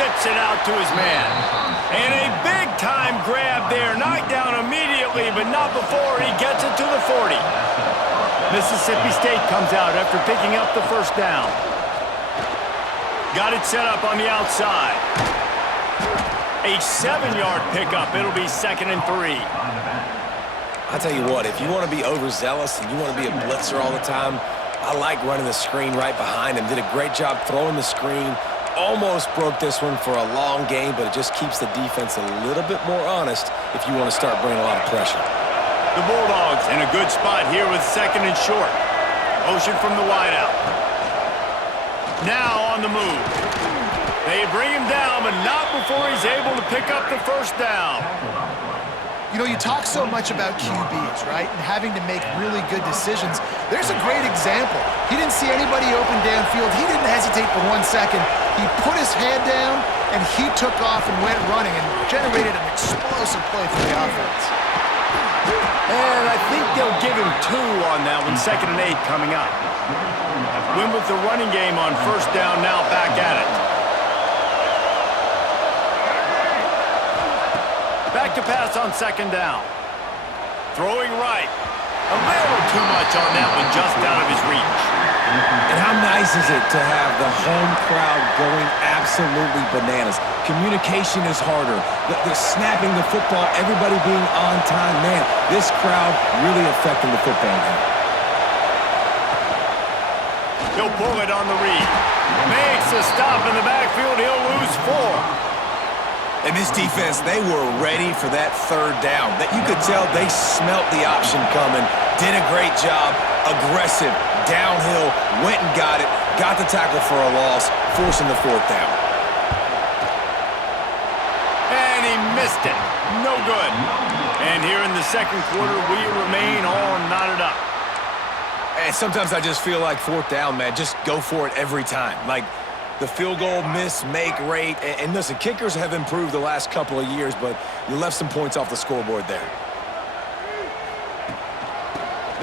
zips it out to his man. And a big-time grab there. Knocked down immediately, but not before he gets it to the 40. Mississippi State comes out after picking up the first down. Got it set up on the outside. A 7-yard pickup. It'll be 2nd and 3. I'll tell you what, if you want to be overzealous and you want to be a blitzer all the time, I like running the screen right behind him. Did a great job throwing the screen. Almost broke this one for a long game, but it just keeps the defense a little bit more honest if you want to start bringing a lot of pressure. The Bulldogs in a good spot here with 2nd and short. Motion from the wideout. Now on the move. They bring him down, but not before he's able to pick up the first down. You know, you talk so much about QBs, right, and having to make really good decisions. There's a great example. He didn't see anybody open downfield. He didn't hesitate for 1 second. He put his head down, and he took off and went running and generated an explosive play for the offense. And I think they'll give him 2 on that one, 2nd and 8 coming up. Win with the running game on first down, now back at it. Back to pass on 2nd down. Throwing right. A little too much on that one, just out of his reach. And how nice is it to have the home crowd going absolutely bananas? Communication is harder. The snapping the football, everybody being on time. Man, this crowd really affecting the football game. He'll pull it on the read. Makes a stop in the backfield. He'll lose 4. And this defense, they were ready for that 3rd down. That you could tell they smelt the option coming. Did a great job. Aggressive. Downhill. Went and got it. Got the tackle for a loss. Forcing the 4th down. And he missed it. No good. And here in the 2nd quarter, we remain all knotted up. And sometimes I just feel like 4th down, man. Just go for it every time. Like, the field goal miss-make rate. And listen, kickers have improved the last couple of years, but you left some points off the scoreboard there.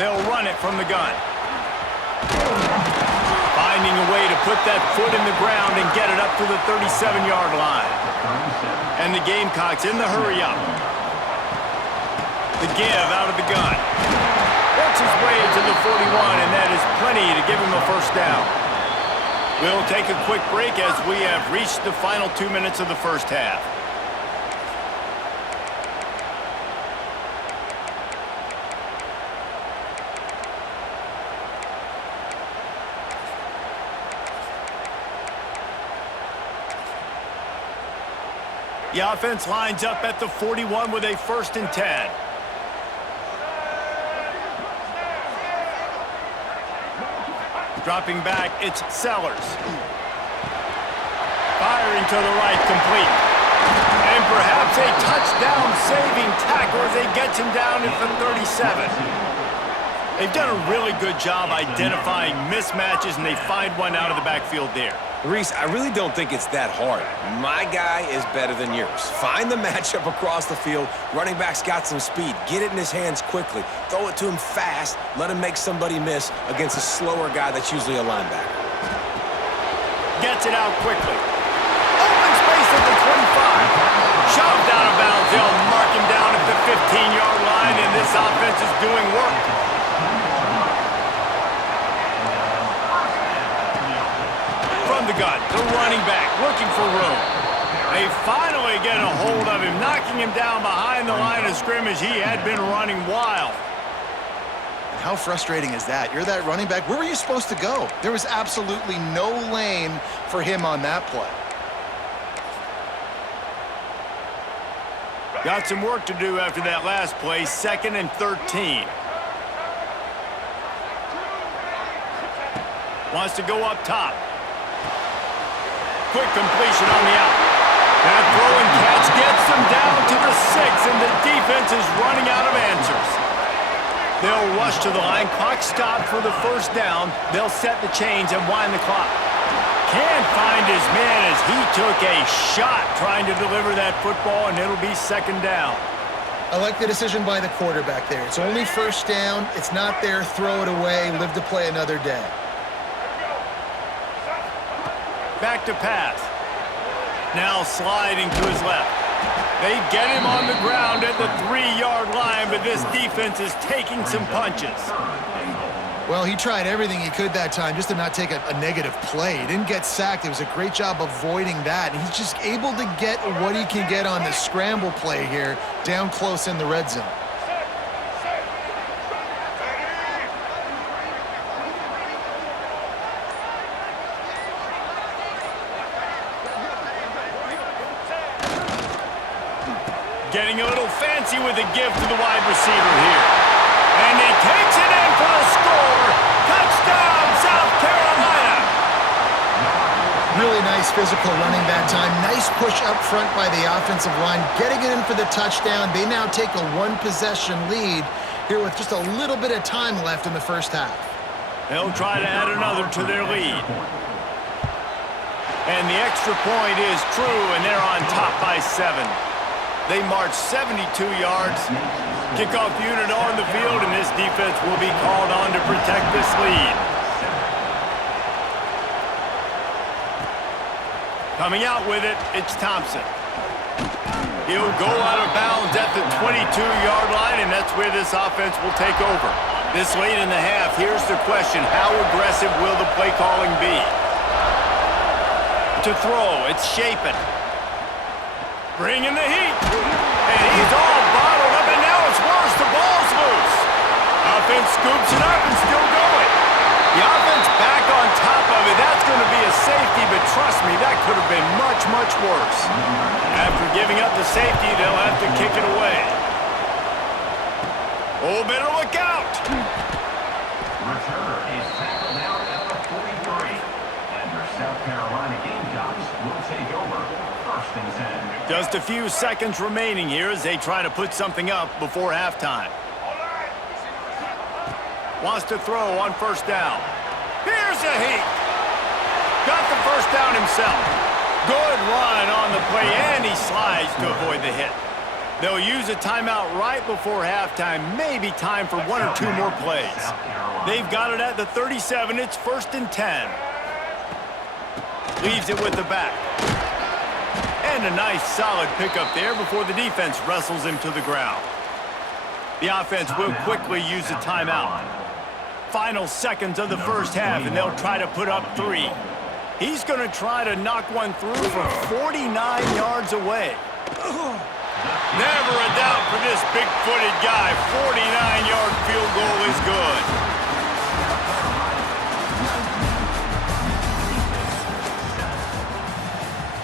They'll run it from the gun. Finding a way to put that foot in the ground and get it up to the 37-yard line. And the Gamecocks in the hurry-up. The give out of the gun. Works his way to the 41, and that is plenty to give him a first down. We'll take a quick break as we have reached the final 2 minutes of the first half. The offense lines up at the 41 with a 1st and 10. Dropping back, it's Sellers. Firing to the right, complete. And perhaps a touchdown-saving tackle as they get him down at the 37. They've done a really good job identifying mismatches, and they find one out of the backfield there. Reese, I really don't think it's that hard. My guy is better than yours. Find the matchup across the field. Running back's got some speed. Get it in his hands quickly. Throw it to him fast. Let him make somebody miss against a slower guy that's usually a linebacker. Gets it out quickly. Open space at the 25. Shoved out of bounds. They'll mark him down at the 15-yard line, and this offense is doing work. The gun, the running back, looking for room. They finally get a hold of him, knocking him down behind the line of scrimmage. He had been running wild. How frustrating is that? You're that running back. Where were you supposed to go? There was absolutely no lane for him on that play. Got some work to do after that last play, 2nd and 13. Wants to go up top. Quick completion on the out. That throw and catch gets them down to the 6, and the defense is running out of answers. They'll rush to the line. Clock stopped for the first down. They'll set the chains and wind the clock. Can't find his man as he took a shot trying to deliver that football, and it'll be 2nd down. I like the decision by the quarterback there. It's only first down. It's not there. Throw it away. Live to play another day. Back to pass. Now sliding to his left. They get him on the ground at the 3-yard line, but this defense is taking some punches. Well, he tried everything he could that time just to not take a negative play. He didn't get sacked. It was a great job avoiding that. And he's just able to get what he can get on this scramble play here down close in the red zone. Getting a little fancy with a gift to the wide receiver here. And he takes it in for the score. Touchdown, South Carolina. Really nice physical running that time. Nice push up front by the offensive line. Getting it in for the touchdown. They now take a 1-possession lead here with just a little bit of time left in the first half. They'll try to add another to their lead. And the extra point is true, and they're on top by 7. They march 72 yards. Kickoff unit on the field, and this defense will be called on to protect this lead. Coming out with it, it's Thompson. He'll go out of bounds at the 22-yard line, and that's where this offense will take over. This late in the half, here's the question: how aggressive will the play calling be? To throw, it's Shapen. Bringing the heat. And he's all bottled up, and now it's worse. The ball's loose. Offense scoops it up and still going. The offense back on top of it. That's going to be a safety, but trust me, that could have been much, much worse. After giving up the safety, they'll have to kick it away. Oh, better look out. Returner is tackled down at the 43. And your South Carolina Gamecocks will take over. First and 10. Just a few seconds remaining here as they try to put something up before halftime. Wants to throw on first down. Here's a heat. Got the first down himself. Good run on the play, and he slides to avoid the hit. They'll use a timeout right before halftime. Maybe time for 1 or 2 more plays. They've got it at the 37. It's 1st and 10. Leaves it with the back. And a nice solid pickup there before the defense wrestles him to the ground. The offense will quickly use a timeout. Final seconds of the first half, and they'll try to put up 3. He's going to try to knock one through from 49 yards away. Never a doubt for this big-footed guy. 49-yard field goal is good.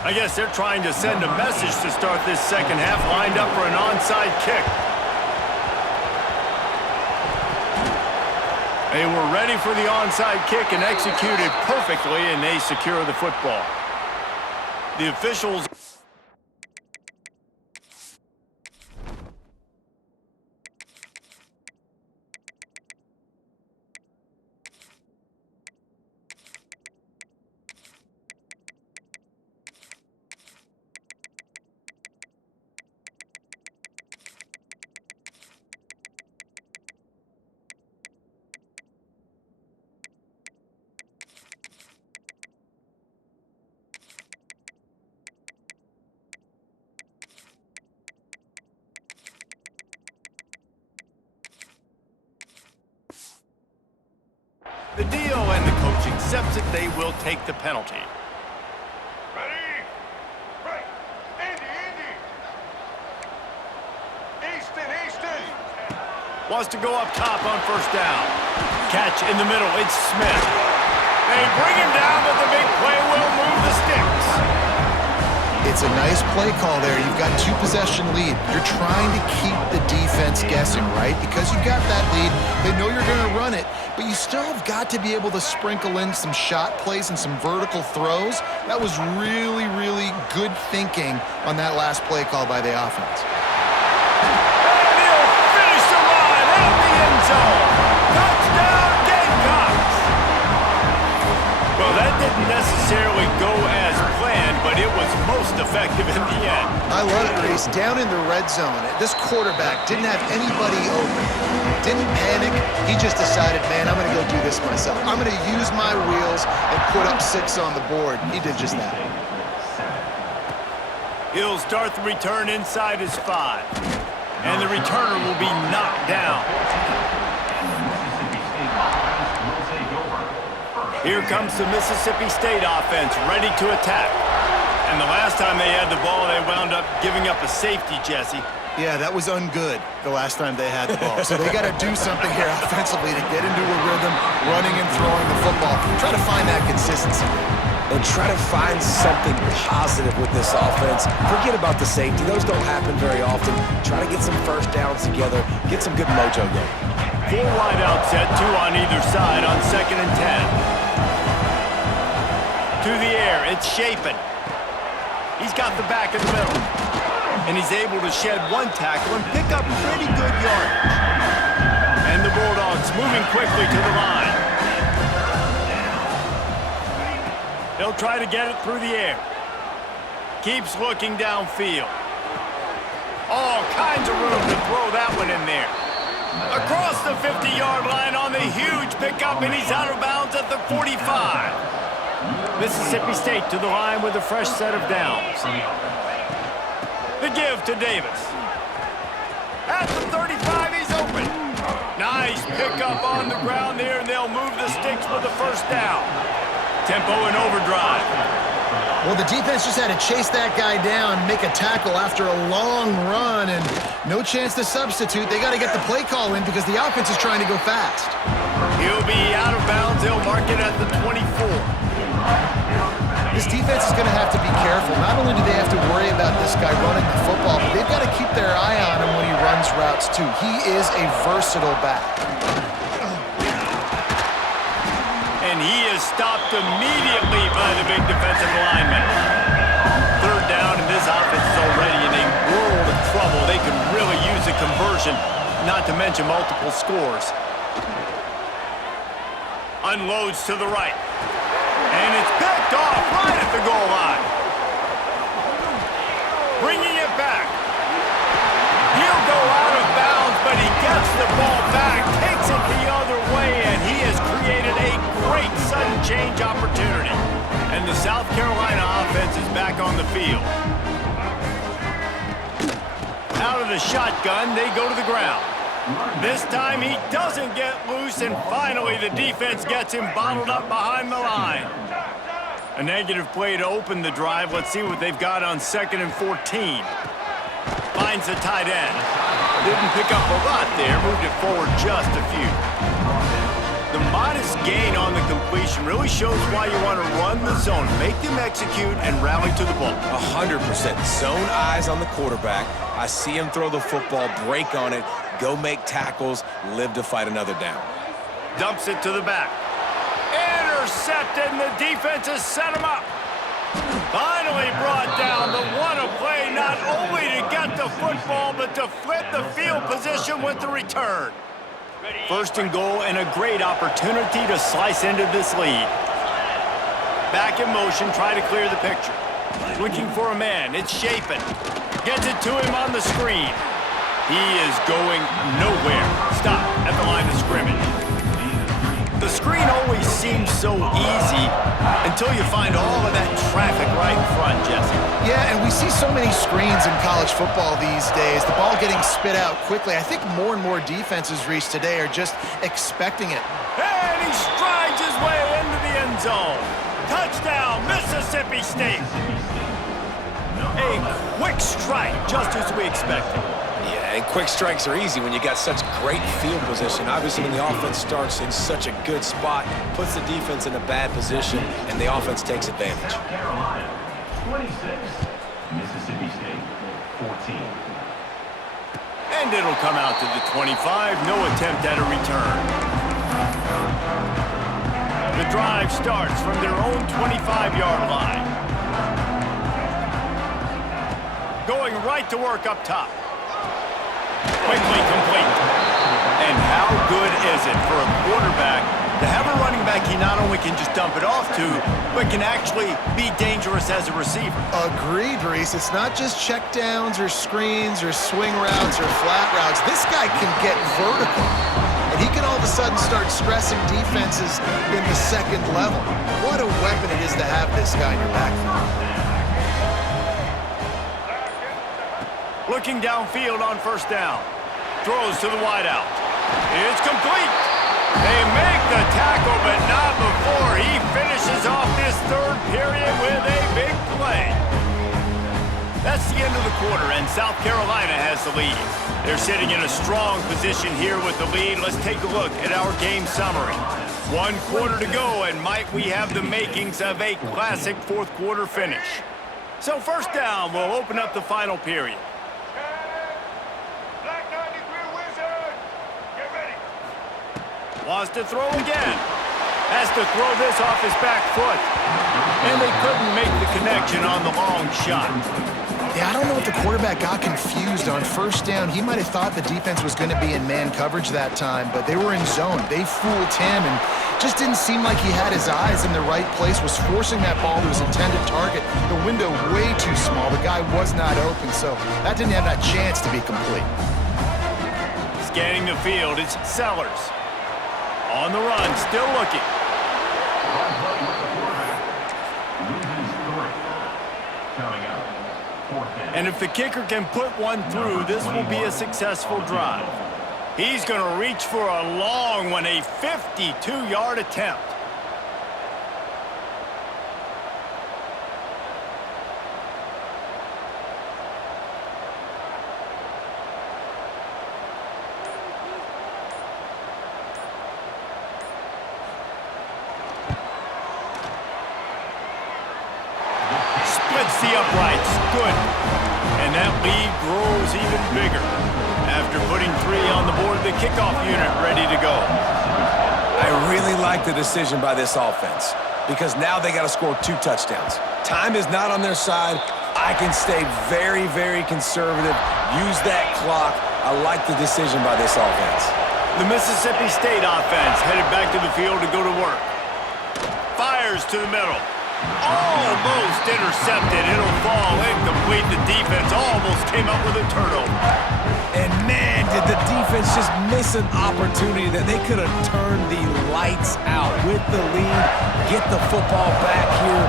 I guess they're trying to send a message to start this second half, lined up for an onside kick. They were ready for the onside kick and executed perfectly, and they secure the football. The officials... The deal, and the coach accepts it. They will take the penalty. Ready? Right. Andy. Easton. Wants to go up top on first down. Catch in the middle. It's Smith. They bring him down, but the big play will move the sticks. It's a nice play call there. You've got 2-possession lead. You're trying to keep the defense guessing, right? Because you've got that lead. They know you're going to run it, but you still have got to be able to sprinkle in some shot plays and some vertical throws. That was really, really good thinking on that last play call by the offense. And he'll finish the line out the end zone. Touchdown, Gamecocks! Well, that didn't necessarily go as planned, but it was most effective in the end. I love it, Reese. Down in the red zone, this quarterback didn't have anybody open. Didn't panic. He just decided, man, I'm going to go do this myself. I'm going to use my wheels and put up 6 on the board. He did just that. He'll start the return inside his 5. And the returner will be knocked down. Here comes the Mississippi State offense, ready to attack. And the last time they had the ball, they wound up giving up a safety, Jesse. Yeah, that was ungood the last time they had the ball. So they got to do something here offensively to get into a rhythm, running and throwing the football. Try to find that consistency. And try to find something positive with this offense. Forget about the safety. Those don't happen very often. Try to get some first downs together. Get some good mojo going. 4 wide out set, 2 on either side on 2nd and 10. To the air, it's Chapin. He's got the back in the middle. And he's able to shed 1 tackle and pick up pretty good yardage. And the Bulldogs moving quickly to the line. They'll try to get it through the air. Keeps looking downfield. All kinds of room to throw that one in there. Across the 50-yard line on the huge pickup, and he's out of bounds at the 45. Mississippi State to the line with a fresh set of downs. The give to Davis. At the 35, he's open. Nice pickup on the ground there, and they'll move the sticks for the first down. Tempo and overdrive. Well, the defense just had to chase that guy down, make a tackle after a long run, and no chance to substitute. They got to get the play call in because the offense is trying to go fast. He'll be out of bounds. They'll mark it at the 24. This defense is going to have to be careful. Not only do they have to worry about this guy running the football, but they've got to keep their eye on him when he runs routes, too. He is a versatile back. And he is stopped immediately by the big defensive lineman. 3rd down, and this offense is already in a world of trouble. They could really use a conversion, not to mention multiple scores. Unloads to the right. And it's picked off right at the goal line. Bringing it back. He'll go out of bounds, but he gets the ball back, takes it the other way, and he has created a great sudden change opportunity. And the South Carolina offense is back on the field. Out of the shotgun, they go to the ground. This time he doesn't get loose, and finally the defense gets him bottled up behind the line. A negative play to open the drive. Let's see what they've got on 2nd and 14. Finds the tight end. Didn't pick up a lot there, moved it forward just a few. The modest gain on the completion really shows why you want to run the zone, make them execute, and rally to the ball. 100%. Zone eyes on the quarterback. I see him throw the football, break on it, go make tackles, live to fight another down. Dumps it to the back. Intercepted, and the defense has set him up. Finally brought down, but what a play, not only to get the football, but to flip the field position with the return. 1st and goal, and a great opportunity to slice into this lead. Back in motion, try to clear the picture. Looking for a man, it's Chapin. Gets it to him on the screen. He is going nowhere. Stop at the line of scrimmage. The screen always seems so easy until you find all of that traffic right in front, Jesse. Yeah, and we see so many screens in college football these days. The ball getting spit out quickly. I think more and more defenses reached today are just expecting it. And he strides his way into the end zone. Touchdown, Mississippi State. A quick strike, just as we expected. Yeah, and quick strikes are easy when you got such great field position. Obviously, when the offense starts in such a good spot, puts the defense in a bad position, and the offense takes advantage. South Carolina, 26. Mississippi State, 14. And it'll come out to the 25. No attempt at a return. The drive starts from their own 25-yard line. Going right to work up top. Quickly complete. And how good is it for a quarterback to have a running back he not only can just dump it off to, but can actually be dangerous as a receiver? Agreed, Reese. It's not just checkdowns or screens or swing routes or flat routes. This guy can get vertical. And he can all of a sudden start stressing defenses in the 2nd level. What a weapon it is to have this guy in your backfield. Looking downfield on first down. Throws to the wideout. It's complete. They make the tackle, but not before he finishes off this third period with a big play. That's the end of the quarter, and South Carolina has the lead. They're sitting in a strong position here with the lead. Let's take a look at our game summary. 1 quarter to go, and might we have the makings of a classic fourth quarter finish. So first down, we'll open up the final period. Black 93 Wizard. Get ready. Wants to throw again. Has to throw this off his back foot. And they couldn't make the connection on the long shot. Yeah, I don't know if the quarterback got confused on first down. He might have thought the defense was going to be in man coverage that time, but they were in zone. They fooled him and just didn't seem like he had his eyes in the right place, was forcing that ball to his intended target. The window way too small. The guy was not open, so that didn't have that chance to be complete. Scanning the field, it's Sellers. On the run, still looking. Coming up, 4th down. And if the kicker can put one through, this will be a successful drive. He's going to reach for a long one, a 52-yard attempt. Splits the uprights. Good. And that lead grows even bigger. After putting 3 on the board, the kickoff unit ready to go. I really like the decision by this offense because now they got to score 2 touchdowns. Time is not on their side. I can stay very, very conservative. Use that clock. I like the decision by this offense. The Mississippi State offense headed back to the field to go to work. Fires to the middle. Almost intercepted. It'll fall incomplete. The defense almost came up with a turnover. And man, did the defense just miss an opportunity that they could have turned the lights out with the lead, get the football back here.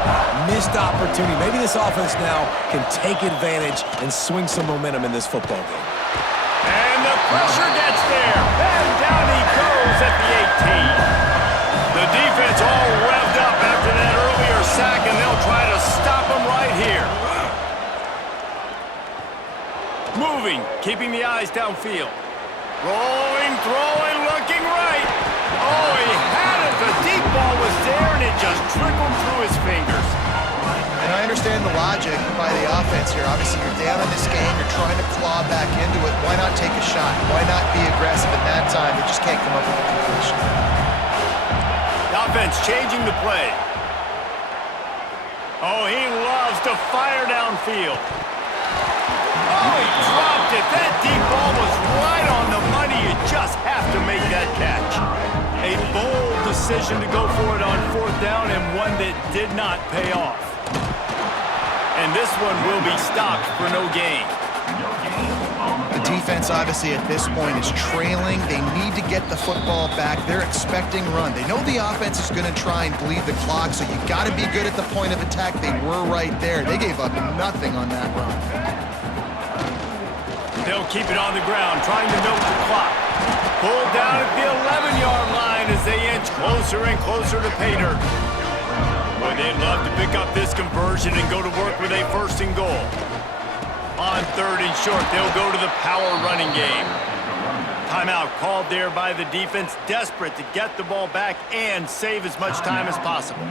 Missed opportunity. Maybe this offense now can take advantage and swing some momentum in this football game. And the pressure gets there. And down he goes at the 18. The defense all revved up after that earlier sack, and they'll try to stop him right here. Moving, keeping the eyes downfield. Rolling, throwing, looking right. Oh, he had it. The deep ball was there, and it just trickled through his fingers. And I understand the logic by the offense here. Obviously, you're down in this game. You're trying to claw back into it. Why not take a shot? Why not be aggressive in that time? They just can't come up with a completion. The offense changing the play. Oh, he loves to fire downfield. Oh, he dropped it. That deep ball was right on the money. You just have to make that catch. A bold decision to go for it on 4th down, and one that did not pay off. And this one will be stopped for no gain. The defense, obviously, at this point is trailing. They need to get the football back. They're expecting run. They know the offense is going to try and bleed the clock, so you got to be good at the point of attack. They were right there. They gave up nothing on that run. They'll keep it on the ground, trying to milk the clock. Pulled down at the 11-yard line as they inch closer and closer to pay dirt. Boy, they'd love to pick up this conversion and go to work with a 1st and goal. On 3rd and short, they'll go to the power running game. Timeout called there by the defense, desperate to get the ball back and save as much time as possible.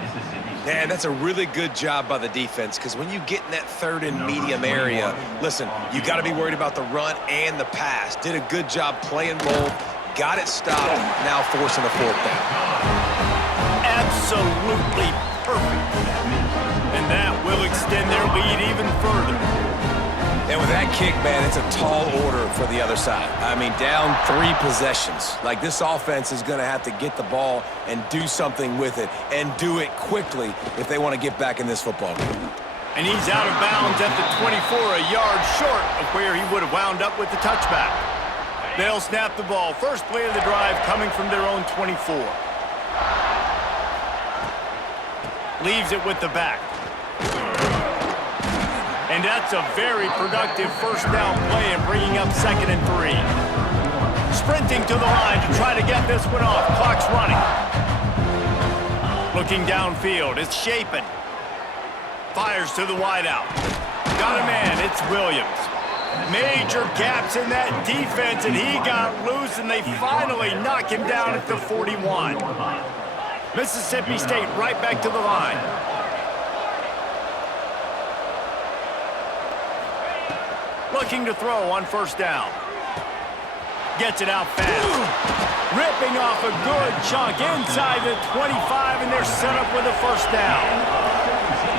Man, that's a really good job by the defense because when you get in that 3rd and medium area, listen, you got to be worried about the run and the pass. Did a good job playing both, got it stopped, now forcing a 4th down. Absolutely perfect. And that will extend their lead even further. And with that kick, man, it's a tall order for the other side. I mean, down 3 possessions. Like, this offense is going to have to get the ball and do something with it, and do it quickly if they want to get back in this football game. And he's out of bounds at the 24, a yard short of where he would have wound up with the touchback. They'll snap the ball. First play of the drive coming from their own 24. Leaves it with the back. And that's a very productive first down play and bringing up 2nd and 3. Sprinting to the line to try to get this one off. Clock's running. Looking downfield, it's Shapen. Fires to the wideout. Got a man, it's Williams. Major gaps in that defense, and he got loose, and they finally knock him down at the 41. Mississippi State right back to the line. Looking to throw on first down. Gets it out fast. Ripping off a good chunk inside the 25, and they're set up with a first down.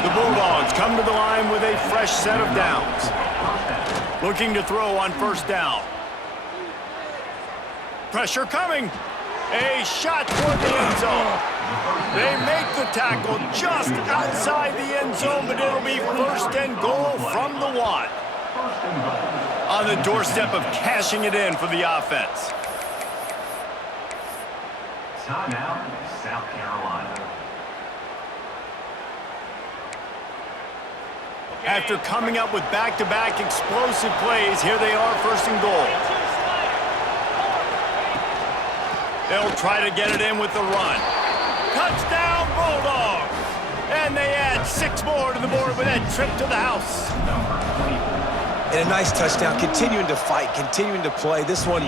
The Bulldogs come to the line with a fresh set of downs. Looking to throw on first down. Pressure coming. A shot toward the end zone. They make the tackle just outside the end zone, but it'll be 1st and goal from the 1. On the doorstep of cashing it in for the offense. Timeout, South Carolina. After coming up with back-to-back explosive plays, here they are 1st and goal. They'll try to get it in with the run. Touchdown, Bulldogs! And they add 6 more to the board with that trip to the house. And a nice touchdown, continuing to fight, continuing to play. This one,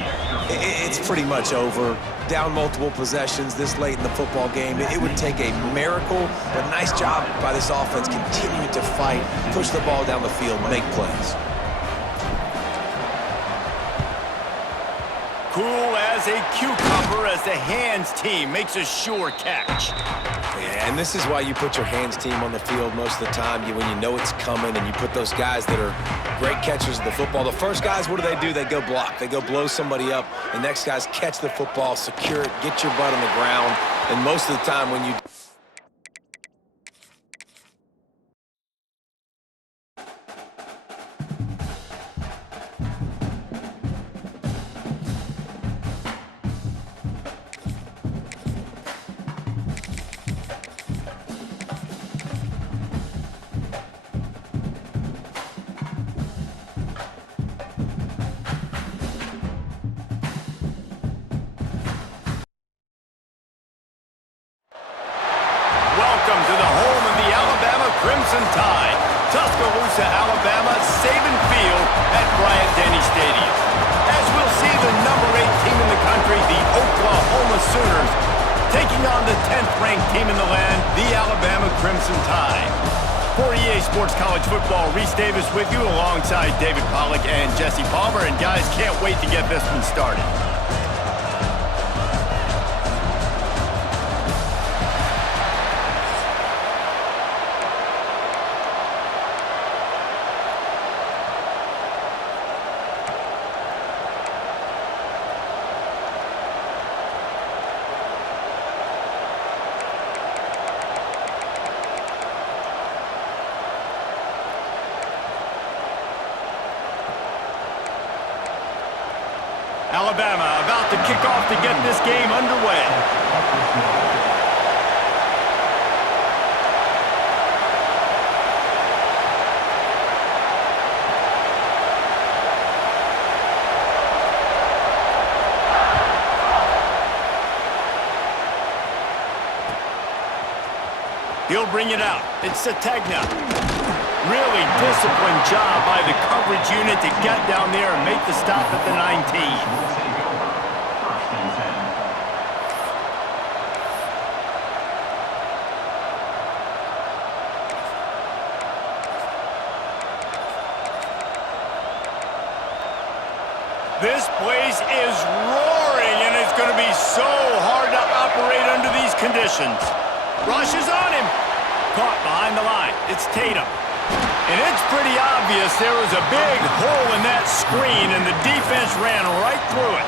it's pretty much over. Down multiple possessions this late in the football game. It would take a miracle, but nice job by this offense continuing to fight, push the ball down the field, make plays. Cool as a cucumber as the hands team makes a sure catch. Yeah, and this is why you put your hands team on the field most of the time. When you know it's coming and you put those guys that are great catchers of the football. The first guys, what do? They go block. They go blow somebody up. The next guys catch the football, secure it, get your butt on the ground. And most of the time when you... Welcome to the home of the Alabama Crimson Tide. Tuscaloosa, Alabama, Saban Field at Bryant Denny Stadium. As we'll see the number 8 team in the country, the Oklahoma Sooners, taking on the 10th-ranked team in the land, the Alabama Crimson Tide. For EA Sports College Football, Reese Davis with you alongside David Pollack and Jesse Palmer. And guys, can't wait to get this one started. Alabama about to kick off to get this game underway. He'll bring it out. It's Sategna. Really disciplined job by the coverage unit to get down there and make the stop at the 19. This place is roaring, and it's going to be so hard to operate under these conditions. Rush is on him. Caught behind the line. It's Tatum. And it's pretty obvious there was a big hole in that screen, and the defense ran right through it.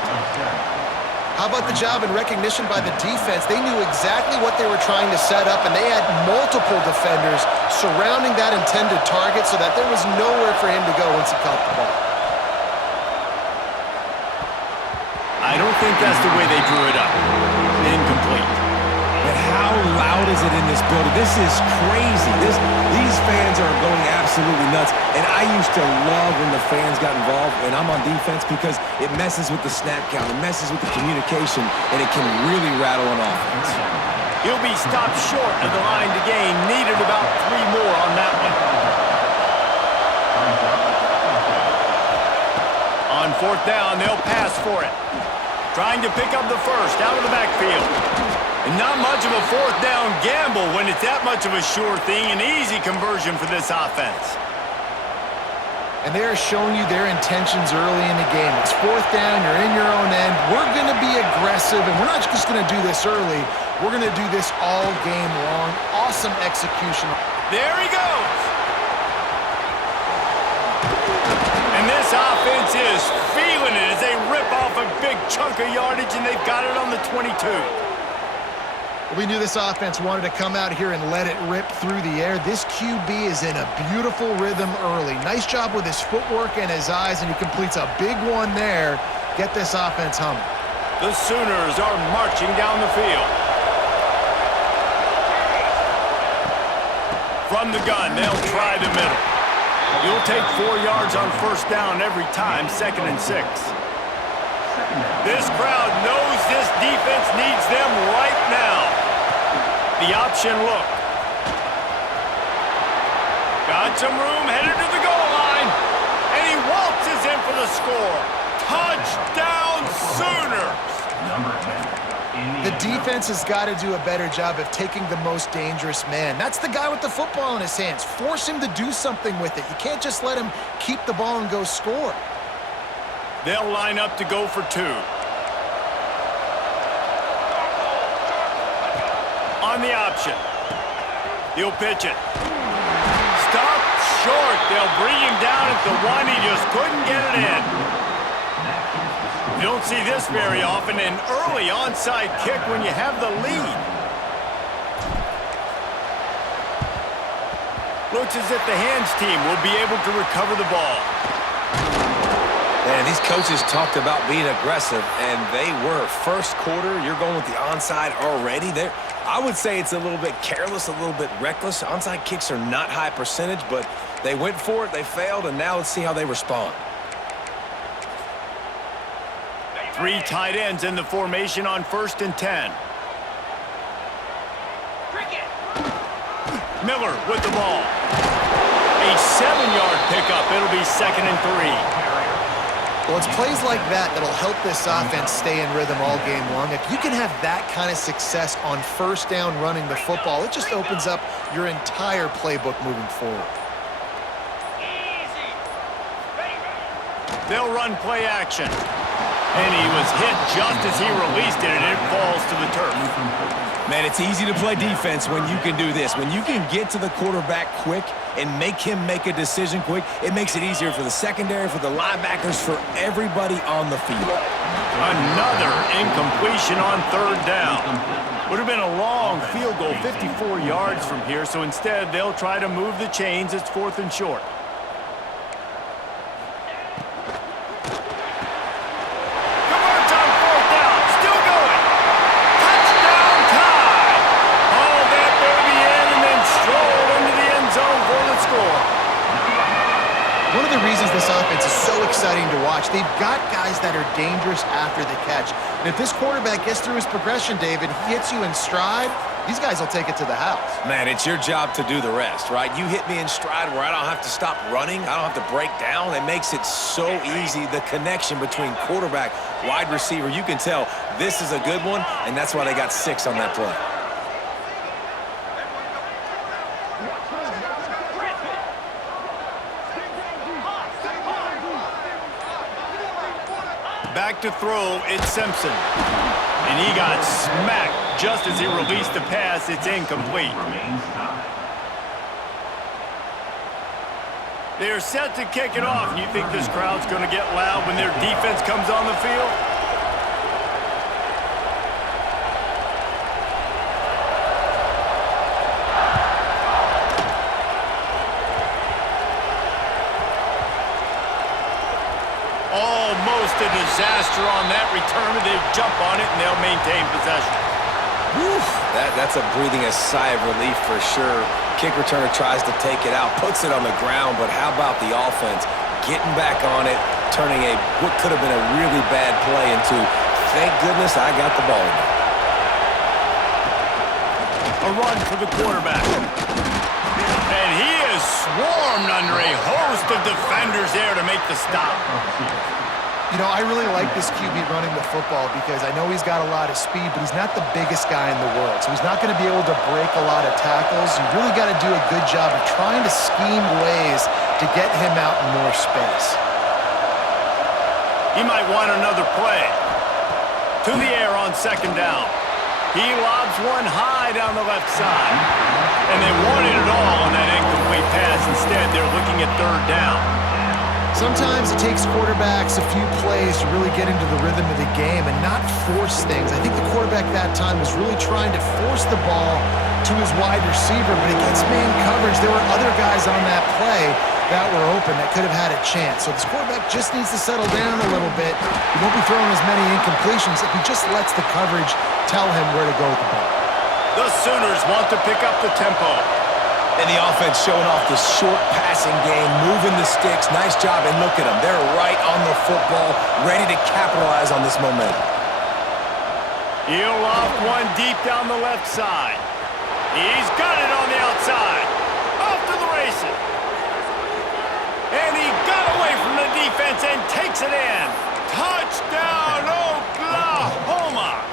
How about the job and recognition by the defense? They knew exactly what they were trying to set up, and they had multiple defenders surrounding that intended target so that there was nowhere for him to go once he caught the ball. I don't think that's the way they drew it up. Incomplete. how loud is it in this building? This is crazy. These fans are going absolutely nuts. And I used to love when the fans got involved when I'm on defense because it messes with the snap count, it messes with the communication, and it can really rattle an offense. He'll be stopped short of the line to gain. Needed about 3 more on that one. On 4th down, they'll pass for it. Trying to pick up the first out of the backfield. And not much of a 4th down gamble when it's that much of a sure thing. An easy conversion for this offense. And they are showing you their intentions early in the game. It's 4th down, you're in your own end. We're going to be aggressive, and we're not just going to do this early. We're going to do this all game long. Awesome execution. There he goes. And this offense is feeling it as they rip off a big chunk of yardage, and they've got it on the 22. We knew this offense wanted to come out here and let it rip through the air. This QB is in a beautiful rhythm early. Nice job with his footwork and his eyes, and he completes a big one there. Get this offense humming. The Sooners are marching down the field. From the gun, they'll try the middle. You'll take 4 yards on 1st down every time, 2nd and 6. This crowd knows this defense needs them right now. The option look. Got some room, headed to the goal line. And he waltzes in for the score. Touchdown, Sooners! The defense has got to do a better job of taking the most dangerous man. That's the guy with the football in his hands. Force him to do something with it. You can't just let him keep the ball and go score. They'll line up to go for 2. On the option. He'll pitch it. Stop short. They'll bring him down at the 1. He just couldn't get it in. You don't see this very often, an early onside kick when you have the lead. Looks as if the hands team will be able to recover the ball. Man, these coaches talked about being aggressive, and they were. First quarter, you're going with the onside already. I would say it's a little bit careless, a little bit reckless. Onside kicks are not high percentage, but they went for it, they failed, and now let's see how they respond. 3 tight ends in the formation on 1st and 10. Miller with the ball. A 7-yard pickup. It'll be 2nd and 3. Well, it's plays like that that'll help this offense stay in rhythm all game long. If you can have that kind of success on 1st down running the football, it just opens up your entire playbook moving forward. They'll run play action. And he was hit just as he released it, and it falls to the turf. Man, it's easy to play defense when you can do this. When you can get to the quarterback quick and make him make a decision quick, it makes it easier for the secondary, for the linebackers, for everybody on the field. Another incompletion on 3rd down. Would have been a long field goal, 54 yards from here, so instead they'll try to move the chains. It's 4th and short. One of the reasons this offense is so exciting to watch, they've got guys that are dangerous after the catch. And if this quarterback gets through his progression, David, he hits you in stride, these guys will take it to the house. Man, it's your job to do the rest, right? You hit me in stride where I don't have to stop running. I don't have to break down. It makes it so easy, the connection between quarterback, wide receiver. You can tell this is a good one, and that's why they got 6 on that play. Back to throw, it's Simpson. And he got smacked just as he released the pass. It's incomplete. They're set to kick it off. And you think this crowd's going to get loud when their defense comes on the field? Almost a disaster on that return. They jump on it, and they'll maintain possession. Whew, that's a breathing a sigh of relief for sure. Kick returner tries to take it out, puts it on the ground, but how about the offense getting back on it, turning what could have been a really bad play into, thank goodness I got the ball again. A run for the quarterback. And he is swarmed under a host of defenders there to make the stop. You know, I really like this QB running the football because I know he's got a lot of speed, but he's not the biggest guy in the world. So he's not going to be able to break a lot of tackles. You really got to do a good job of trying to scheme ways to get him out in more space. He might want another play. To the air on second down. He lobs one high down the left side. And they wanted it all on that incomplete pass. Instead, they're looking at third down. Sometimes it takes quarterbacks a few plays to really get into the rhythm of the game and not force things. I think the quarterback that time was really trying to force the ball to his wide receiver, but against man coverage, there were other guys on that play that were open that could have had a chance. So this quarterback just needs to settle down a little bit. He won't be throwing as many incompletions if he just lets the coverage tell him where to go with the ball. The Sooners want to pick up the tempo. And the offense showing off this short passing game, moving the sticks. Nice job, and look at them. They're right on the football, ready to capitalize on this momentum. He'll lob one deep down the left side. He's got it on the outside. Off to the races. And he got away from the defense and takes it in. Touchdown, Oklahoma!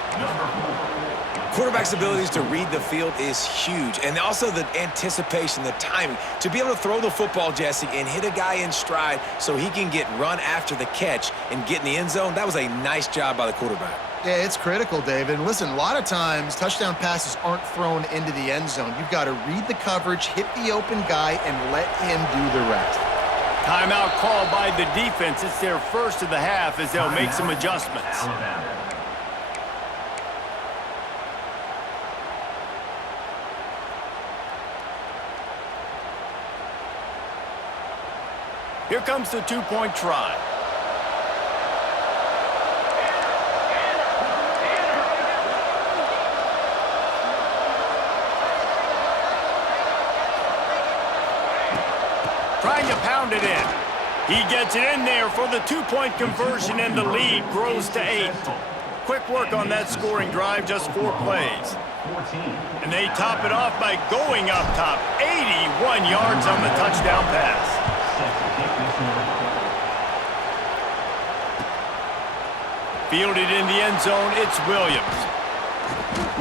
Quarterback's abilities to read the field is huge, and also the anticipation, the timing. To be able to throw the football, Jesse, and hit a guy in stride so he can get run after the catch and get in the end zone, that was a nice job by the quarterback. Yeah, it's critical, David. And listen, a lot of times touchdown passes aren't thrown into the end zone. You've got to read the coverage, hit the open guy, and let him do the rest. Timeout called by the defense. It's their first of the half as they'll make some adjustments. Here comes the two-point try. Trying to pound it in. He gets it in there for the two-point conversion, and the lead grows to 8. Quick work on that scoring drive, just 4 plays. And they top it off by going up top. 81 yards on the touchdown pass. Fielded in the end zone, it's Williams.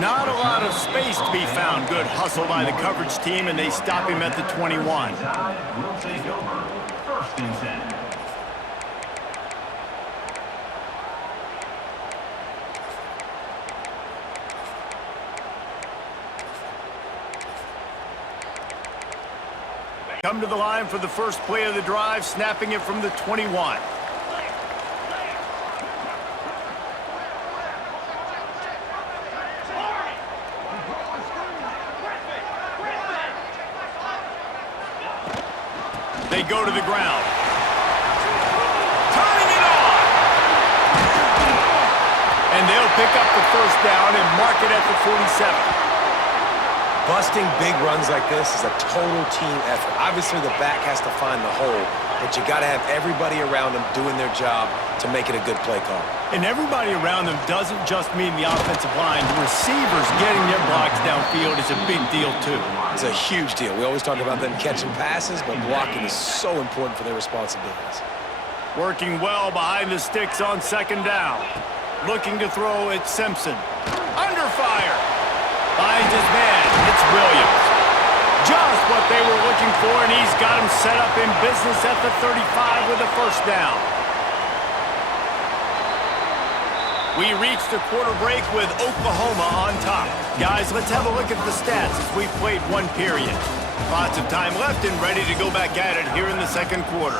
Not a lot of space to be found. Good hustle by the coverage team, and they stop him at the 21. Will take over. First and 10. Come to the line for the first play of the drive, snapping it from the 21. They go to the ground. Turning it on! And they'll pick up the first down and mark it at the 47. Busting big runs like this is a total team effort. Obviously, the back has to find the hole, but you got to have everybody around them doing their job to make it a good play call. And everybody around them doesn't just mean the offensive line. The receivers getting their blocks downfield is a big deal, too. It's a huge deal. We always talk about them catching passes, but blocking is so important for their responsibilities. Working well behind the sticks on second down. Looking to throw at Simpson. Under fire. Finds his man. It's Williams. Just what they were looking for, and he's got him set up in business at the 35 with a first down. We reached the quarter break with Oklahoma on top. Guys, let's have a look at the stats as we've played one period. Lots of time left and ready to go back at it here in the second quarter.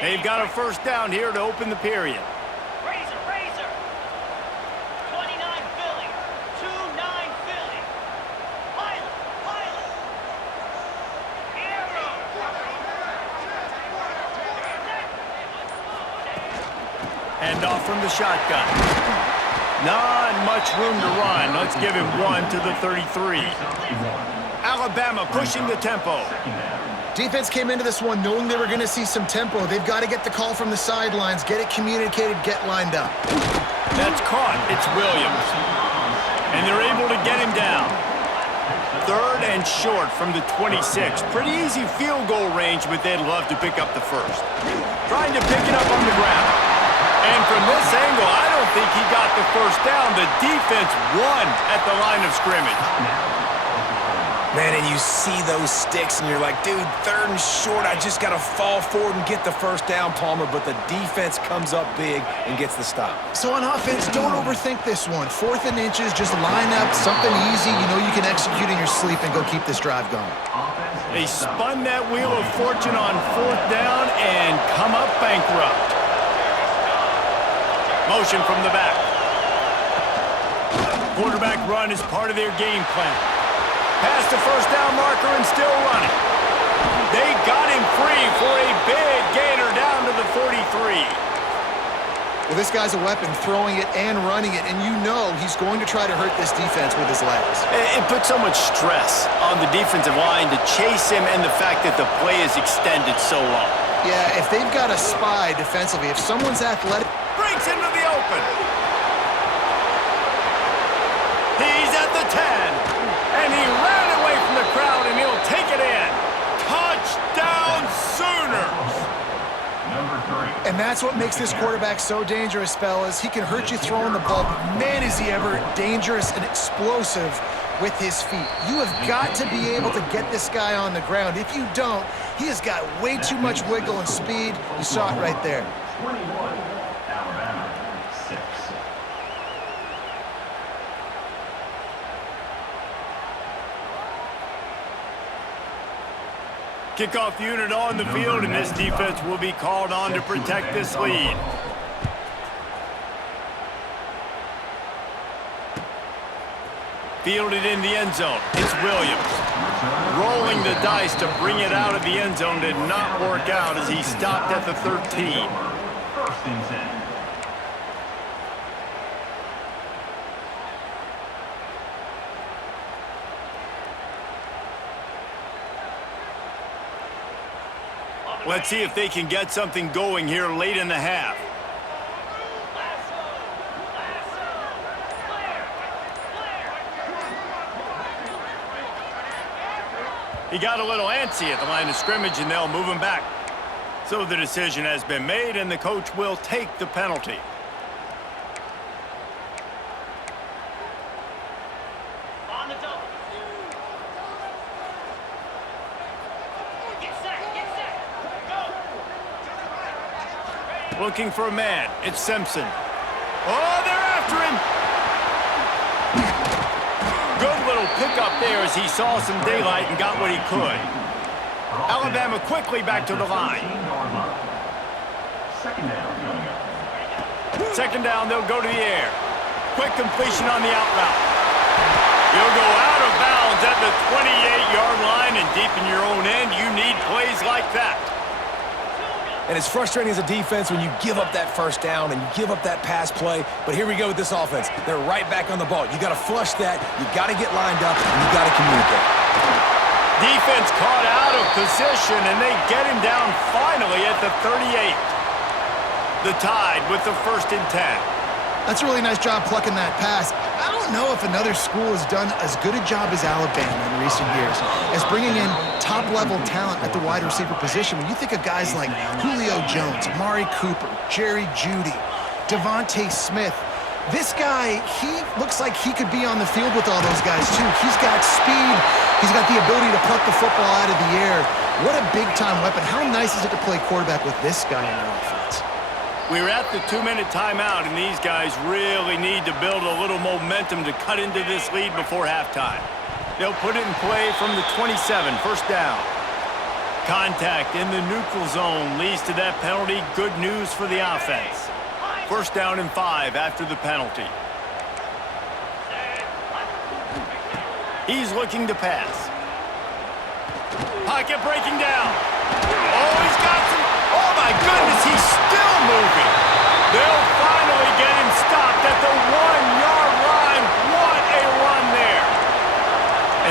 They've got a first down here to open the period. Razor. 29 Philly. 2-9 Philly. Pilot. Hand off from the shotgun. Not much room to run. Let's give him 1 to the 33. Alabama pushing the tempo. Defense came into this one knowing they were going to see some tempo. They've got to get the call from the sidelines, get it communicated, get lined up. That's caught. It's Williams. And they're able to get him down. 3rd and short from the 26. Pretty easy field goal range, but they'd love to pick up the first. Trying to pick it up on the ground. And from this angle, I don't think he got the first down. The defense won at the line of scrimmage. Man, and you see those sticks, and you're like, dude, 3rd and short, I just got to fall forward and get the first down, Palmer, but the defense comes up big and gets the stop. So on offense, don't overthink this one. 4th and inches, just line up, something easy you know you can execute in your sleep and go keep this drive going. They spun that wheel of fortune on 4th down and come up bankrupt. Motion from the back. Quarterback run is part of their game plan. Past the first down marker and still running. They got him free for a big gainer down to the 43. Well, this guy's a weapon, throwing it and running it, and you know he's going to try to hurt this defense with his legs. It puts so much stress on the defensive line to chase him and the fact that the play is extended so long. Yeah, if they've got a spy defensively, if someone's athletic... Breaks into the open. He's at the 10. And he ran away from the crowd, and he'll take it in. Touchdown, Sooners! Number 3. And that's what makes this quarterback so dangerous, fellas. He can hurt you throwing the ball, but man, is he ever dangerous and explosive with his feet. You have got to be able to get this guy on the ground. If you don't, he has got way too much wiggle and speed. You saw it right there. 21, Alabama, 6. Kickoff unit on the field, and this defense will be called on to protect this lead. Fielded in the end zone. It's Williams. Rolling the dice to bring it out of the end zone did not work out as he stopped at the 13. 1st and 10. Let's see if they can get something going here late in the half. He got a little antsy at the line of scrimmage, and they'll move him back. So the decision has been made, and the coach will take the penalty. On the double. Get set, get set. Go. Looking for a man. It's Simpson. Oh, they're after him. Good little pickup there as he saw some daylight and got what he could. Alabama quickly back to the line. 2nd down coming up. 2nd down, they'll go to the air. Quick completion on the out route. You'll go out of bounds at the 28-yard line, and deep in your own end, you need plays like that. And it's frustrating as a defense when you give up that first down and you give up that pass play. But here we go with this offense. They're right back on the ball. You got to flush that. You got to get lined up, and you got to communicate. Defense caught out of position, and they get him down finally at the 38. The Tide with the 1st and 10. That's a really nice job plucking that pass. I don't know if another school has done as good a job as Alabama in recent years as bringing in top-level talent at the wide receiver position. When you think of guys like Julio Jones, Amari Cooper, Jerry Jeudy, Devontae Smith, this guy, he looks like he could be on the field with all those guys, too. He's got speed. He's got the ability to pluck the football out of the air. What a big-time weapon. How nice is it to play quarterback with this guy in their offense? We're at the 2-minute timeout, and these guys really need to build a little momentum to cut into this lead before halftime. They'll put it in play from the 27, 1st down. Contact in the neutral zone leads to that penalty. Good news for the offense. 1st down and 5 after the penalty. He's looking to pass. Pocket breaking down. Oh, he's got some. Oh, my goodness, he's still moving. They'll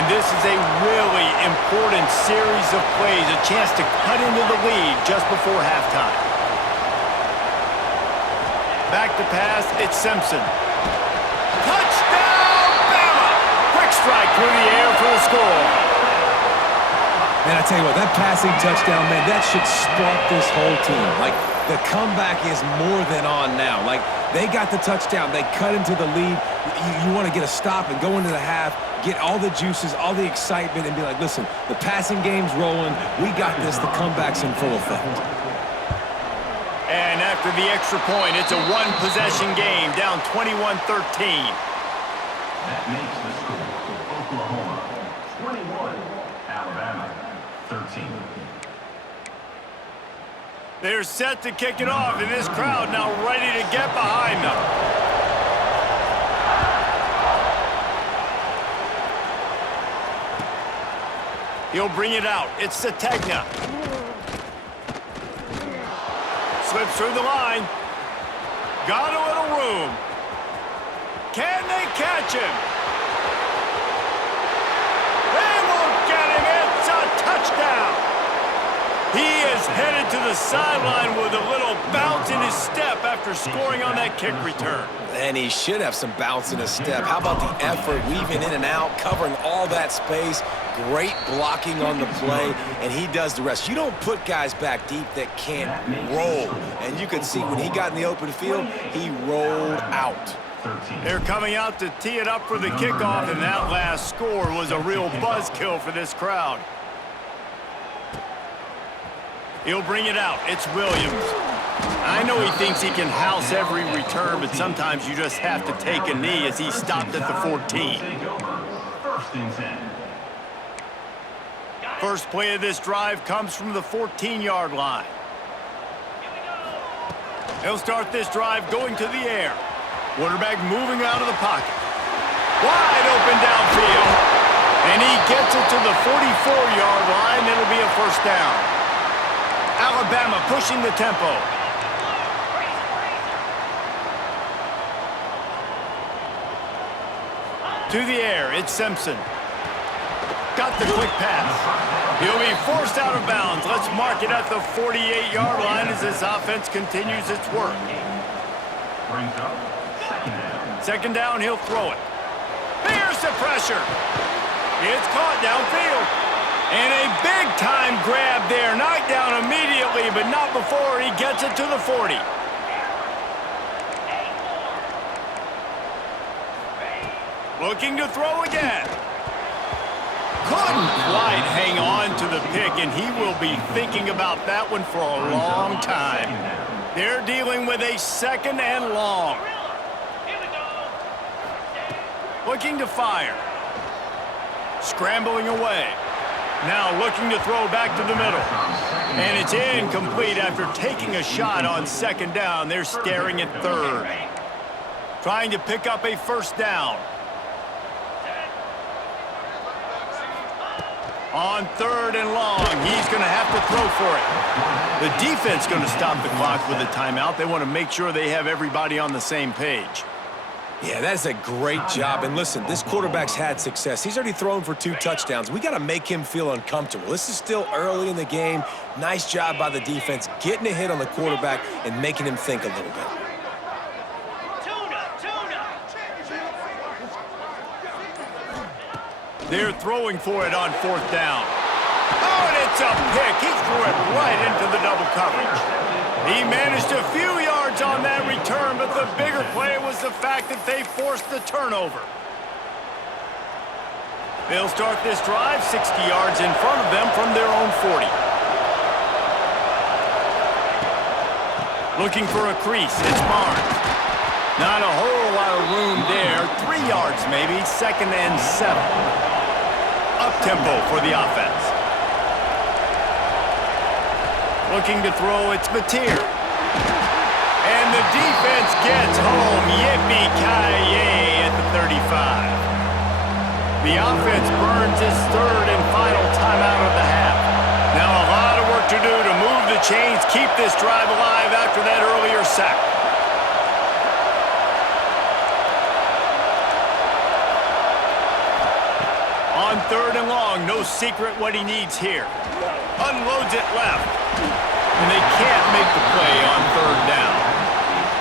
this is a really important series of plays, a chance to cut into the lead just before halftime. Back to pass, it's Simpson. Touchdown, Bama! Quick strike through the air for the score. Man, I tell you what, that passing touchdown, man, that should spark this whole team. Like, the comeback is more than on now. Like, they got the touchdown. They cut into the lead. You want to get a stop and go into the half, get all the juices, all the excitement, and be like, listen, the passing game's rolling. We got this. The comeback's in full effect. And after the extra point, it's a one-possession game, down 21-13. That makes the score Oklahoma 21, Alabama 13. They're set to kick it off, and this crowd now ready to get behind them. He'll bring it out. It's Sategna. Slips through the line. Got a little room. Can they catch him? They won't get him. It's a touchdown. He is headed to the sideline with a little bounce in his step after scoring on that kick return. And he should have some bounce in his step. How about the effort, weaving in and out, covering all that space, great blocking on the play, and he does the rest. You don't put guys back deep that can't roll. And you can see when he got in the open field, he rolled out. They're coming out to tee it up for the kickoff, and that last score was a real buzzkill for this crowd. He'll bring it out. It's Williams. I know he thinks he can house every return, but sometimes you just have to take a knee as he stopped at the 14. First and 10. First play of this drive comes from the 14-yard line. He'll start this drive going to the air. Quarterback moving out of the pocket. Wide open downfield. And he gets it to the 44-yard line. It'll be a first down. Alabama pushing the tempo. To the air, it's Simpson. Got the quick pass. He'll be forced out of bounds. Let's mark it at the 48-yard line as this offense continues its work. Brings up second down. Second down, he'll throw it. Here's the pressure. It's caught downfield. And a big-time grab there. Knocked down immediately, but not before he gets it to the 40. Looking to throw again. Couldn't quite hang on to the pick, and he will be thinking about that one for a long time. They're dealing with a second and long. Looking to fire. Scrambling away. Now looking to throw back to the middle. And it's incomplete after taking a shot on second down. They're staring at third. Trying to pick up a first down. On third and long, he's going to have to throw for it. The defense going to stop the clock with a timeout. They want to make sure they have everybody on the same page. Yeah, that's a great job. And listen, this quarterback's had success. He's already thrown for 2 touchdowns. We got to make him feel uncomfortable. This is still early in the game. Nice job by the defense, getting a hit on the quarterback and making him think a little bit. They're throwing for it on fourth down. Oh, and it's a pick. He threw it right into the double coverage. He managed a few yards on that return, but the bigger play was the fact that they forced the turnover. They'll start this drive 60 yards in front of them from their own 40. Looking for a crease, it's Barnes. Not a whole lot of room there. 3 yards maybe, second and 7. Up-tempo for the offense. Looking to throw, it's Mateer. And the defense gets home. Yippee-ki-yay at the 35. The offense burns its third and final timeout of the half. Now a lot of work to do to move the chains, keep this drive alive after that earlier sack. On 3rd and long. No secret what he needs here. Unloads it left. And they can't make the play on 3rd down.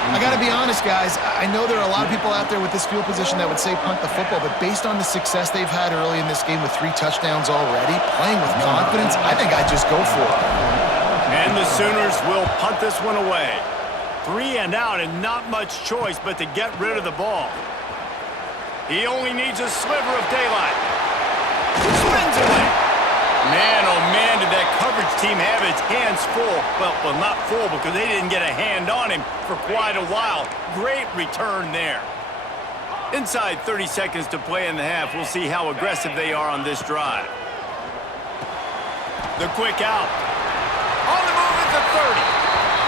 I got to be honest, guys. I know there are a lot of people out there with this field position that would say punt the football, but based on the success they've had early in this game with 3 touchdowns already, playing with confidence, I think I'd just go for it. And the Sooners will punt this one away. 3 and out and not much choice but to get rid of the ball. He only needs a sliver of daylight. Spins away. Man, oh man, did that coverage team have its hands full. Well, not full because they didn't get a hand on him for quite a while. Great return there. Inside 30 seconds to play in the half. We'll see how aggressive they are on this drive. The quick out. On the move at the 30.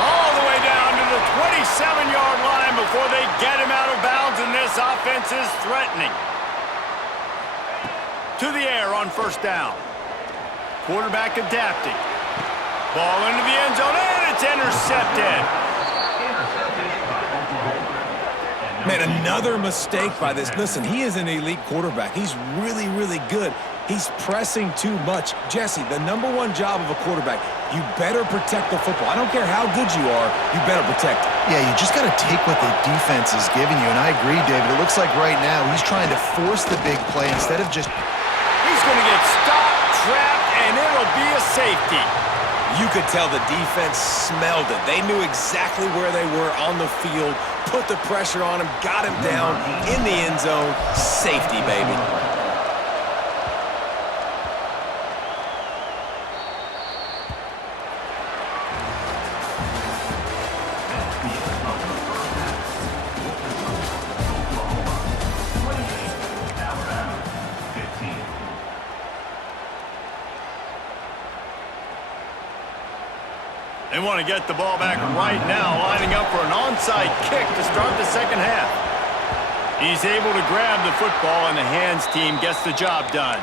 All the way down to the 27-yard line before they get him out of bounds, and this offense is threatening. To the air on 1st down. Quarterback adapting. Ball into the end zone, and it's intercepted. Man, another mistake by this. Listen, he is an elite quarterback. He's really, really good. He's pressing too much. Jesse, the #1 job of a quarterback, you better protect the football. I don't care how good you are, you better protect it. Yeah, you just got to take what the defense is giving you, and I agree, David. It looks like right now he's trying to force the big play instead of just... He's going to get stopped, trapped, and it'll be a safety. You could tell the defense smelled it. They knew exactly where they were on the field, put the pressure on him, got him down in the end zone. Safety, baby. They want to get the ball back right now, lining up for an onside kick to start the 2nd half. He's able to grab the football, and the hands team gets the job done.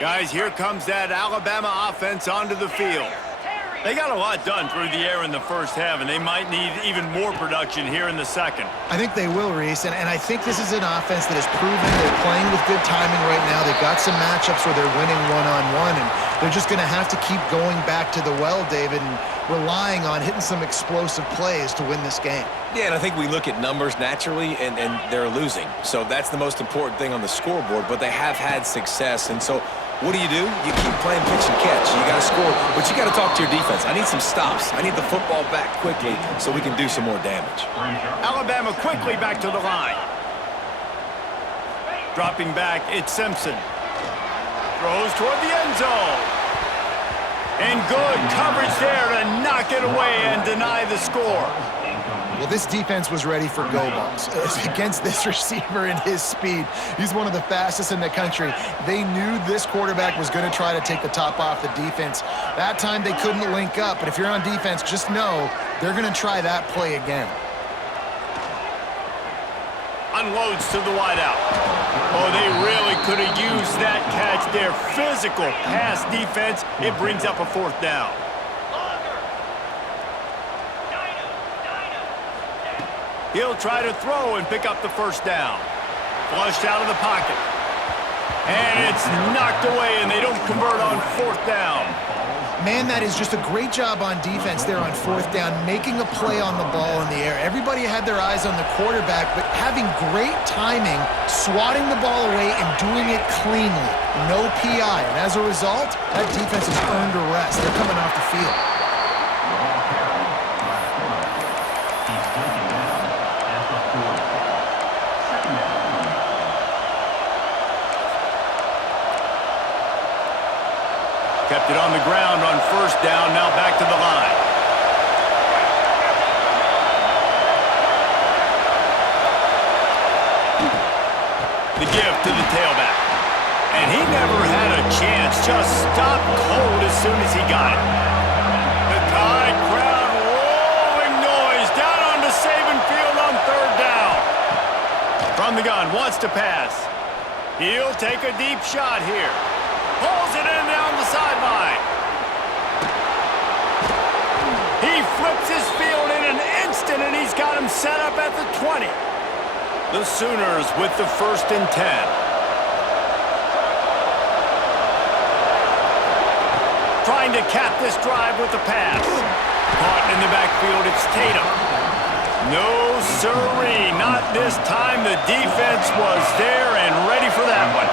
Guys, here comes that Alabama offense onto the field. They got a lot done through the air in the 1st half, and they might need even more production here in the 2nd. I think they will, Reese, and I think this is an offense that has proven they're playing with good timing right now. They've got some matchups where they're winning one-on-one, and they're just going to have to keep going back to the well, David, and relying on hitting some explosive plays to win this game. Yeah, and I think we look at numbers naturally, and they're losing. So that's the most important thing on the scoreboard, but they have had success, and so what do? You keep playing pitch and catch. You got to score, but you got to talk to your defense. I need some stops. I need the football back quickly so we can do some more damage. Alabama quickly back to the line. Dropping back, it's Simpson. Throws toward the end zone. And good coverage there to knock it away and deny the score. Well, this defense was ready for go balls. Against this receiver and his speed, he's one of the fastest in the country. They knew this quarterback was going to try to take the top off the defense. That time they couldn't link up, but if you're on defense, just know they're going to try that play again. Unloads to the wideout. Oh, they really could have used that catch there. Physical pass defense. It brings up a 4th down. He'll try to throw and pick up the 1st down. Flushed out of the pocket. And it's knocked away, and they don't convert on 4th down. Man, that is just a great job on defense there on 4th down, making a play on the ball in the air. Everybody had their eyes on the quarterback, but having great timing, swatting the ball away, and doing it cleanly. No PI. And as a result, that defense has earned a rest. They're coming off the field. Kept it on the ground on 1st down, now back to the line. The give to the tailback. And he never had a chance, just stopped cold as soon as he got it. The Tide crowd rolling noise down onto Saban Field on 3rd down. From the gun, wants to pass. He'll take a deep shot here. Pulls it in down the sideline. He flips his field in an instant, and he's got him set up at the 20. The Sooners with the 1st and 10. Trying to cap this drive with the pass. Caught in the backfield, it's Tatum. No sirree, not this time. The defense was there and ready for that one.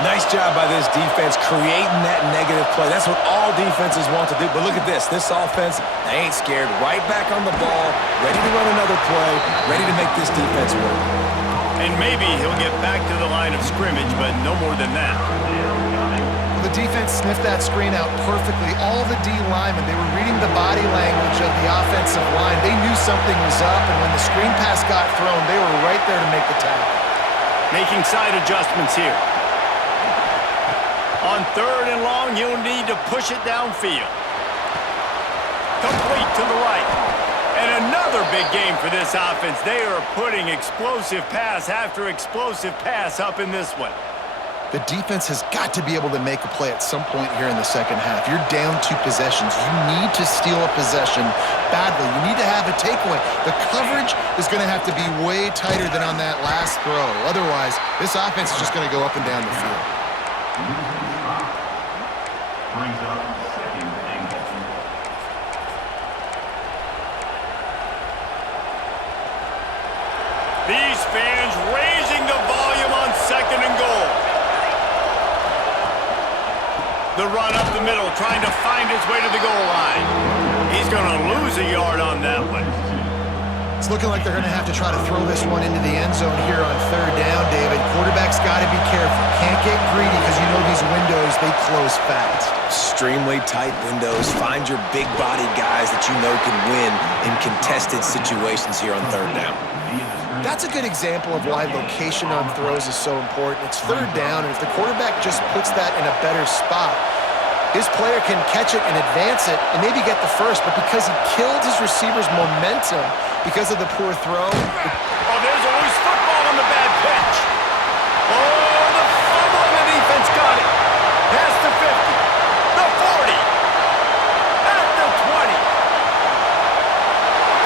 Nice job by this defense creating that negative play. That's what all defenses want to do. But look at this. This offense, they ain't scared. Right back on the ball, ready to run another play, ready to make this defense work. And maybe he'll get back to the line of scrimmage, but no more than that. Well, the defense sniffed that screen out perfectly. All the D linemen, they were reading the body language of the offensive line. They knew something was up, and when the screen pass got thrown, they were right there to make the tackle. Making side adjustments here. On 3rd and long, you'll need to push it downfield. Complete to the right. And another big game for this offense. They are putting explosive pass after explosive pass up in this one. The defense has got to be able to make a play at some point here in the second half. You're down 2 possessions. You need to steal a possession badly. You need to have a takeaway. The coverage is going to have to be way tighter than on that last throw. Otherwise, this offense is just going to go up and down the field. Brings up 2nd and goal. These fans raising the volume on 2nd and goal. The run up the middle, trying to find his way to the goal line. He's going to lose a yard on that one. It's looking like they're going to have to try to throw this one into the end zone here on 3rd down, David. Quarterback's got to be careful. Can't get greedy because you know these windows, they close fast. Extremely tight windows. Find your big body guys that you know can win in contested situations here on 3rd down. That's a good example of why location on throws is so important. It's 3rd down, and if the quarterback just puts that in a better spot, his player can catch it and advance it and maybe get the first, but because he killed his receiver's momentum because of the poor throw. Oh, there's always football on the bad pitch. Oh, the fumble and the defense got it. Past the 50, the 40, at the 20.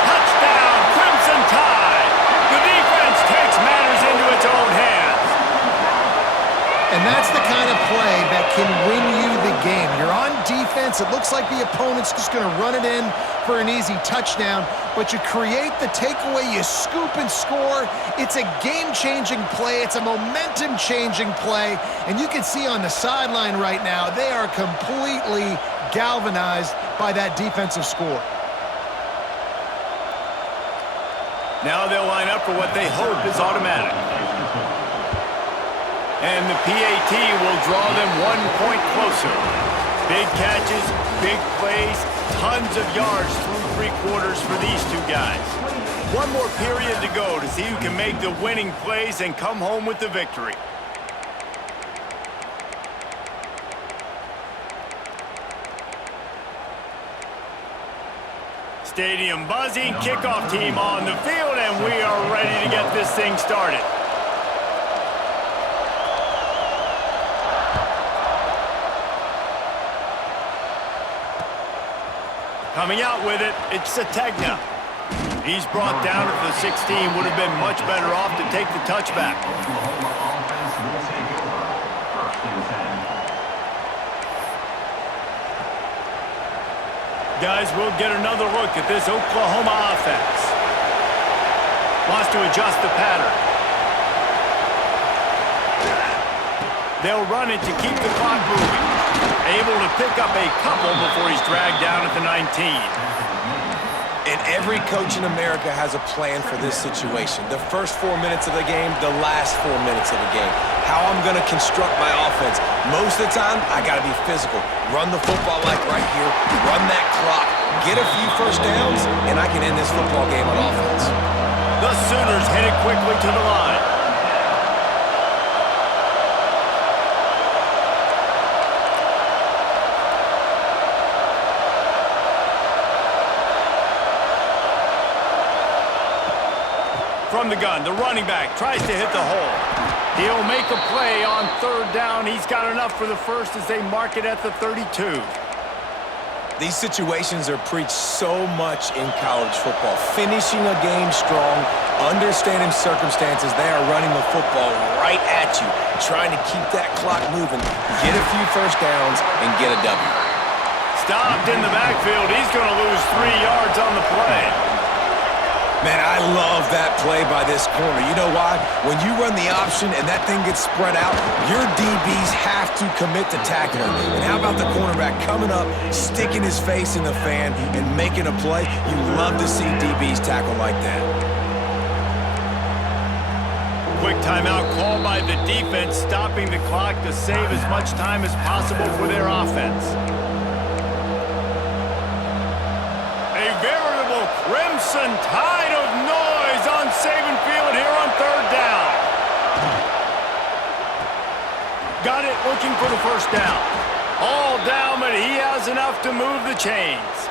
Touchdown, Crimson Tide. The defense takes matters into its own hands. And that's the kind of play that can win you the game. You're on defense. It looks like the opponent's just going to run it in for an easy touchdown, but you create the takeaway, you scoop and score. It's a game-changing play. It's a momentum-changing play, and you can see on the sideline right now, they are completely galvanized by that defensive score. Now they'll line up for what they hope is automatic. And the PAT will draw them 1 point closer. Big catches, big plays, tons of yards through 3 quarters for these 2 guys. 1 more period to go to see who can make the winning plays and come home with the victory. Stadium buzzing, kickoff team on the field, and we are ready to get this thing started. Coming out with it, it's Sategna. He's brought down at the 16, would have been much better off to take the touchback. Oklahoma offense will take over 1st and 10. Guys, we'll get another look at this Oklahoma offense. Wants to adjust the pattern. They'll run it to keep the clock moving. Able to pick up a couple before he's dragged down at the 19. And every coach in America has a plan for this situation. The first 4 minutes of the game, the last 4 minutes of the game. How I'm going to construct my offense. Most of the time, I got to be physical. Run the football like right here. Run that clock. Get a few first downs, and I can end this football game on offense. The Sooners headed quickly to the line. From the gun, the running back tries to hit the hole. He'll make a play on 3rd down. He's got enough for the first as they mark it at the 32. These situations are preached so much in college football. Finishing a game strong, understanding circumstances. They are running the football right at you, trying to keep that clock moving, get a few first downs, and get a W. Stopped in the backfield. He's going to lose 3 yards on the play. Man, I love that play by this corner. You know why? When you run the option and that thing gets spread out, your DBs have to commit to tackling. And how about the cornerback coming up, sticking his face in the fan, and making a play? You love to see DBs tackle like that. Quick timeout called by the defense, stopping the clock to save as much time as possible for their offense. A veritable crimson tide of noise on Saban Field here on 3rd down. Got it, looking for the first down. All down, but he has enough to move the chains.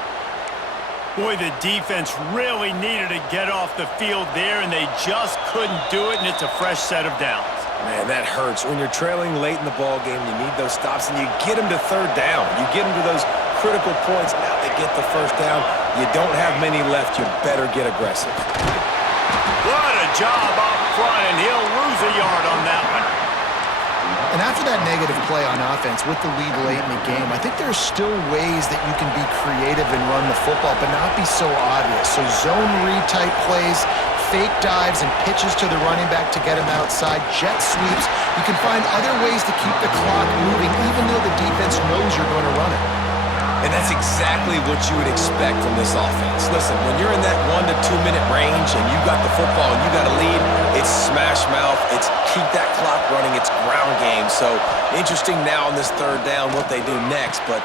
Boy, the defense really needed to get off the field there, and they just couldn't do it, and it's a fresh set of downs. Man, that hurts. When you're trailing late in the ball game, you need those stops, and you get them to 3rd down. You get them to those critical points. Now they get the first down. You don't have many left. You better get aggressive. What a job up front, and he'll lose a yard on that one. And after that negative play on offense with the lead late in the game, I think there's still ways that you can be creative and run the football, but not be so obvious. So zone read type plays, fake dives and pitches to the running back to get him outside, jet sweeps. You can find other ways to keep the clock moving even though the defense knows you're going to run it. And that's exactly what you would expect from this offense. Listen, when you're in that 1 to 2 minute range and you got the football and you got a lead, it's smash mouth, it's keep that clock running, it's ground game. So interesting now on this 3rd down what they do next, but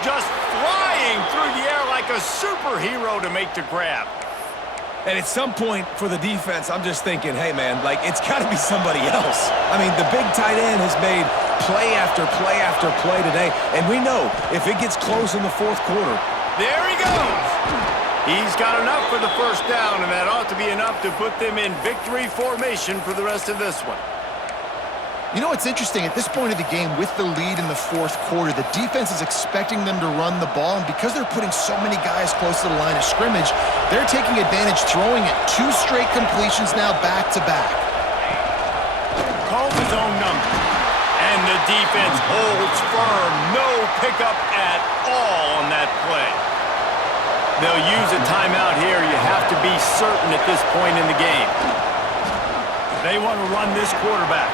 just flying through the air like a superhero to make the grab. and at some point for the defense, I'm just thinking, hey man, like it's got to be somebody else. I mean, the big tight end has made play after play after play today, and we know if it gets close in the 4th quarter. There he goes. He's got enough for the first down, and that ought to be enough to put them in victory formation for the rest of this one. You know what's interesting? At this point of the game, with the lead in the 4th quarter, the defense is expecting them to run the ball, and because they're putting so many guys close to the line of scrimmage, they're taking advantage, throwing it. 2 straight completions now back-to-back. Calls his own number, and the defense holds firm. No pickup at all on that play. They'll use a timeout here. You have to be certain at this point in the game. They want to run this quarterback.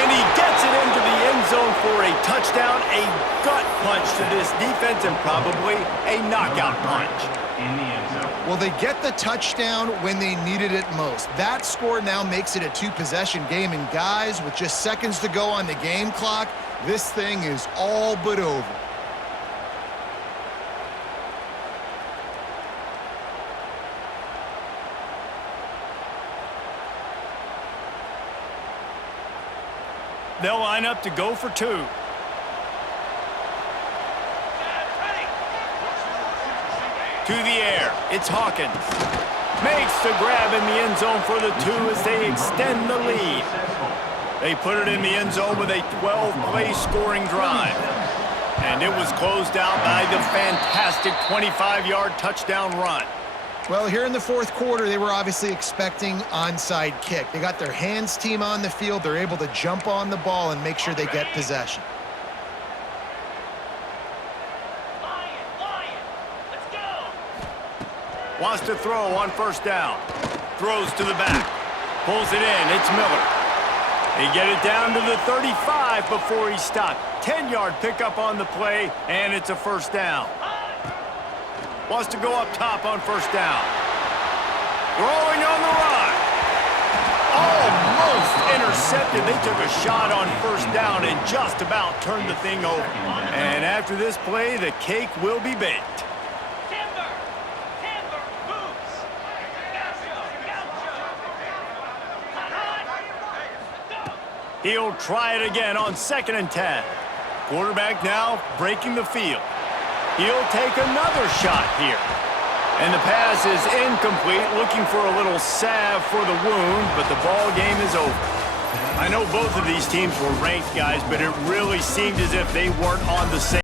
And he gets it into the end zone for a touchdown, a gut punch to this defense, and probably a knockout punch. In the end zone. Well, they get the touchdown when they needed it most. That score now makes it a 2-possession game, and guys, with just seconds to go on the game clock, this thing is all but over. They'll line up to go for 2. To the air, it's Hawkins. Makes the grab in the end zone for the 2 as they extend the lead. They put it in the end zone with a 12-play scoring drive. And it was closed out by the fantastic 25-yard touchdown run. Well, here in the 4th quarter, they were obviously expecting onside kick. They got their hands team on the field. They're able to jump on the ball and make sure they get possession. Lion, let's go. Wants to throw on first down. Throws to the back. Pulls it in. It's Miller. They get it down to the 35 before he's stopped. 10-yard pickup on the play, and it's a first down. Wants to go up top on first down. Throwing on the run. Almost intercepted. They took a shot on first down and just about turned the thing over. And after this play, the cake will be baked. Timber moves. Gaucho. He'll try it again on 2nd and 10. Quarterback now breaking the field. He'll take another shot here. And the pass is incomplete, looking for a little salve for the wound, but the ball game is over. I know both of these teams were ranked, guys, but it really seemed as if they weren't on the same